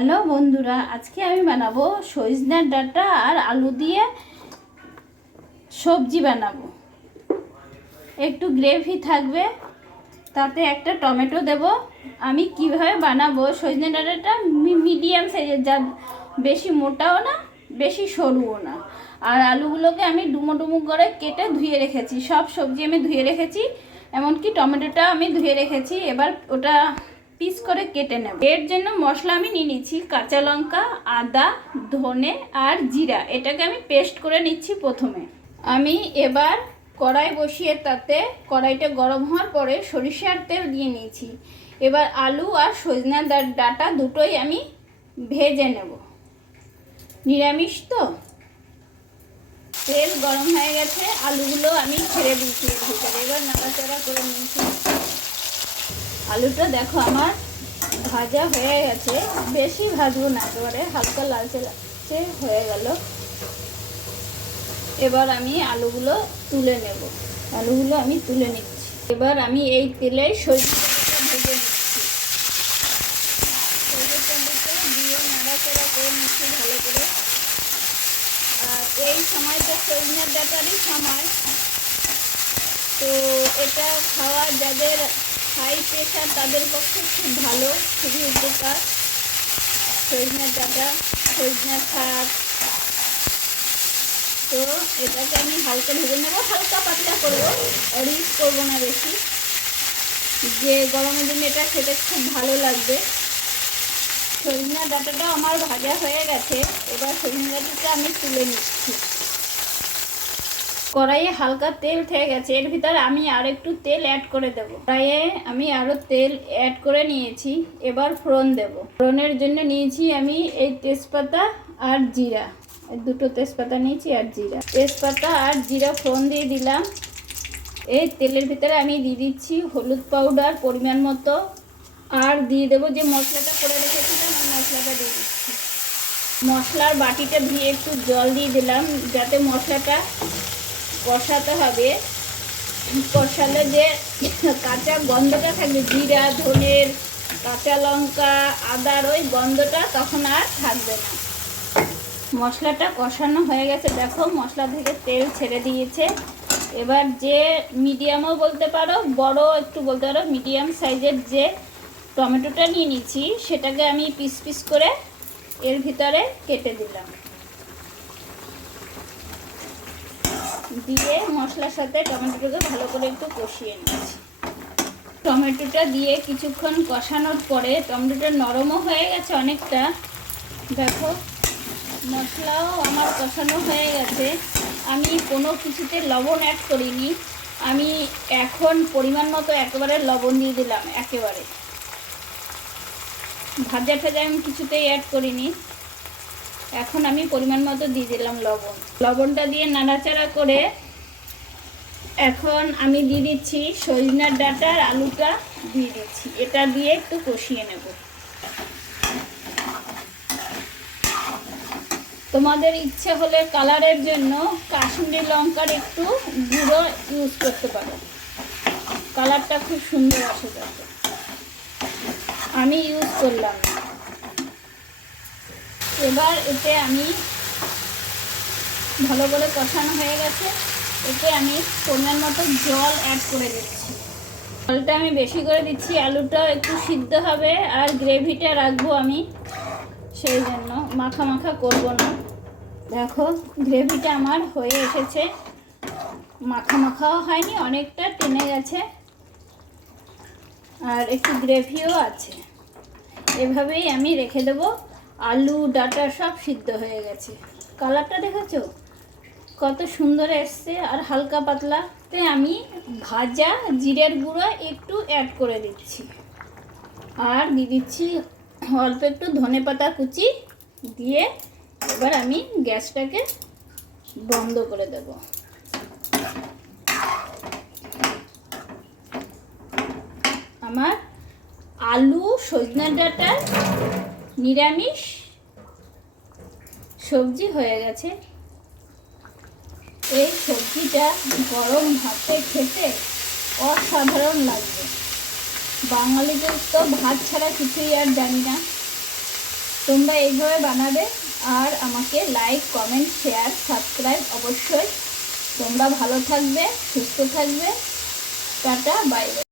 Hello বন্ধুরা, আজকে আমি বানাবো সজনের ডাঁটা আর আলু দিয়ে সবজি বানাবো। একটু গ্রেভি থাকবে, তাতে একটা টমেটো দেব। আমি কিভাবে বানাবো সজনের ডাঁটাটা মিডিয়াম সাইজের, যা বেশি মোটাও না বেশি সরুও না। আর আলুগুলোকে আমি ডুমো ডুমো করে কেটে ধুয়ে রেখেছি। সব সবজি আমি ধুয়ে রেখেছি, এমনকি টমেটোটা আমি ধুয়ে রেখেছি। এবার ওটা পিস করে কেটে নেব। এর জন্য মশলা আমি নিয়ে নিচ্ছি কাঁচা লঙ্কা, আদা, ধনে আর জিরা। এটাকে আমি পেস্ট করে নিচ্ছি। প্রথমে আমি এবার কড়াই বসিয়ে তাতে কড়াইটা গরম হওয়ার পরে সরিষার তেল দিয়ে নিয়েছি। এবার আলু আর সজনা ডাঁটা দুটোই আমি ভেজে নেব। নিরামিষ তো। তেল গরম হয়ে গেছে, আলুগুলো আমি ছেড়ে দিয়েছি এর ভিতরে। এবার নাড়াচাড়া করে নিয়েছি। আলুটা দেখো আমার ভাজা হয়ে গেছে, বেশি ভাজবো না, একেবারে হালকা লালচে লালচে হয়ে গেল। এবার আমি আলুগুলো তুলে নেব। আলুগুলো আমি তুলে নিচ্ছি। এবার আমি এই তেলে সজনেটা ভেজে নিচ্ছি। সজনেটা দিয়ে নাড়াচাড়া করে নিচ্ছি ভালো করে। আর এই সময়টা সজনের ডাঁটারই সময়, তো এটা খাওয়া যাদের হাই প্রেশার তাদের পক্ষে খুব ভালো, খুবই উপকার। সজনের ডাঁটা, সজনের শাক। তো এটাকে আমি হালকা ভেজে নেবো, হালকা পাতলা করবো, রিচ করবো না বেশি। যে গরমের দিনে এটা খেতে খুব ভালো লাগবে। সজনের ডাঁটাটা আমার ভাজা হয়ে গেছে। এবার সজনের ডাঁটাটা আমি তুলে নিচ্ছি। কড়াইয়ে হালকা তেল থেকে গেছে, এর ভিতরে আমি আর একটু তেল অ্যাড করে দেবো। কড়াইয়ে আমি আরও তেল অ্যাড করে নিয়েছি। এবার ফোড়ন দেব। ফোড়নের জন্য নিয়েছি আমি এই তেজপাতা আর জিরা, দুটো তেজপাতা নিয়েছি আর জিরা। তেজপাতা আর জিরা ফোড়ন দিয়ে দিলাম। এই তেলের ভিতরে আমি দিয়ে দিচ্ছি হলুদ পাউডার পরিমাণ মতো, আর দিয়ে দেবো যে মশলাটা করে রেখেছিলাম ওই মশলাটা দিয়ে দিচ্ছি। মশলার বাটিটা ধুয়ে একটু জল দিয়ে দিলাম, যাতে মশলাটা কষাতে হবে। কষালে যে কাঁচা গন্ধটা থাকবে, জিরা ধনের কাঁচা লঙ্কা আদার ওই গন্ধটা তখন আর থাকবে না। মশলাটা কষানো হয়ে গেছে, দেখো মশলা থেকে তেল ছেড়ে দিয়েছে। এবার যে মিডিয়ামও বলতে পারো, বড় একটু বলতে পারো, মিডিয়াম সাইজের যে টমেটোটা নিয়ে নিচ্ছি সেটাকে আমি পিস পিস করে এর ভিতরে কেটে দিলাম। দিয়ে মশলার সাথে টমেটোটাকে ভালো করে একটু কষিয়ে নিচ্ছি। টমেটোটা দিয়ে কিছুক্ষণ কষানোর পরে টমেটোটা নরমও হয়ে গেছে অনেকটা। দেখো মশলাও আমার কষানো হয়ে গেছে। আমি কোনো কিছুতে লবণ অ্যাড করিনি। আমি এখন পরিমাণ মতো একেবারে লবণ দিয়ে দিলাম। একেবারে ভাজা ঠাজা আমি কিছুতেই অ্যাড করিনি। এখন আমি পরিমাণ মতো দিয়ে দিলাম লবণ। লবণটা দিয়ে নাড়াচাড়া করে এখন আমি দিয়ে দিচ্ছি সজনের ডাঁটা আর আলুটা দিয়ে দিচ্ছি। এটা দিয়ে একটু কষিয়ে নেব। তোমাদের ইচ্ছে হলে কালারের জন্য কাশ্মীরি লঙ্কার একটু গুঁড়ো ইউজ করতে পারো, কালারটা খুব সুন্দর আসে। তাতে আমি ইউজ করলাম। এবার এতে আমি ভালো করে কষানো হয়ে গেছে, এতে আমি পরিমাণ মতো জল অ্যাড করে দিচ্ছি। জলটা আমি বেশি করে দিচ্ছি, আলুটা একটু সিদ্ধ হবে আর গ্রেভিটা রাখবো আমি, সেই জন্য মাখা মাখা করবো না। দেখো গ্রেভিটা আমার হয়ে এসেছে, মাখা মাখাও হয়নি, অনেকটা টেনে গেছে আর একটু গ্রেভিও আছে। এভাবেই আমি রেখে দেবো। আলু ডাঁটা সব সিদ্ধ হয়ে গেছে। কালারটা দেখেছো কত সুন্দর এসছে আর হালকা পাতলাতে আমি ভাজা জিরের গুঁড়ো একটু অ্যাড করে দিচ্ছি। আর দিয়ে দিচ্ছি অল্প একটু ধনেপাতা কুচি দিয়ে। এবার আমি গ্যাসটাকে বন্ধ করে দেব। আমার আলু সজনে ডাঁটার নিরামিষ সবজি হয়ে গেছে। এই সবজিটা গরম ভাতে খেতে অসাধারণ লাগবে। বাঙালিদের তো ভাত ছাড়া কিছুই আর জানি না। তোমরা এইভাবে বানাবে আর আমাকে লাইক, কমেন্ট, শেয়ার, সাবস্ক্রাইব অবশ্যই। তোমরা ভালো থাকবে, সুস্থ থাকবে। Tata, bye bye.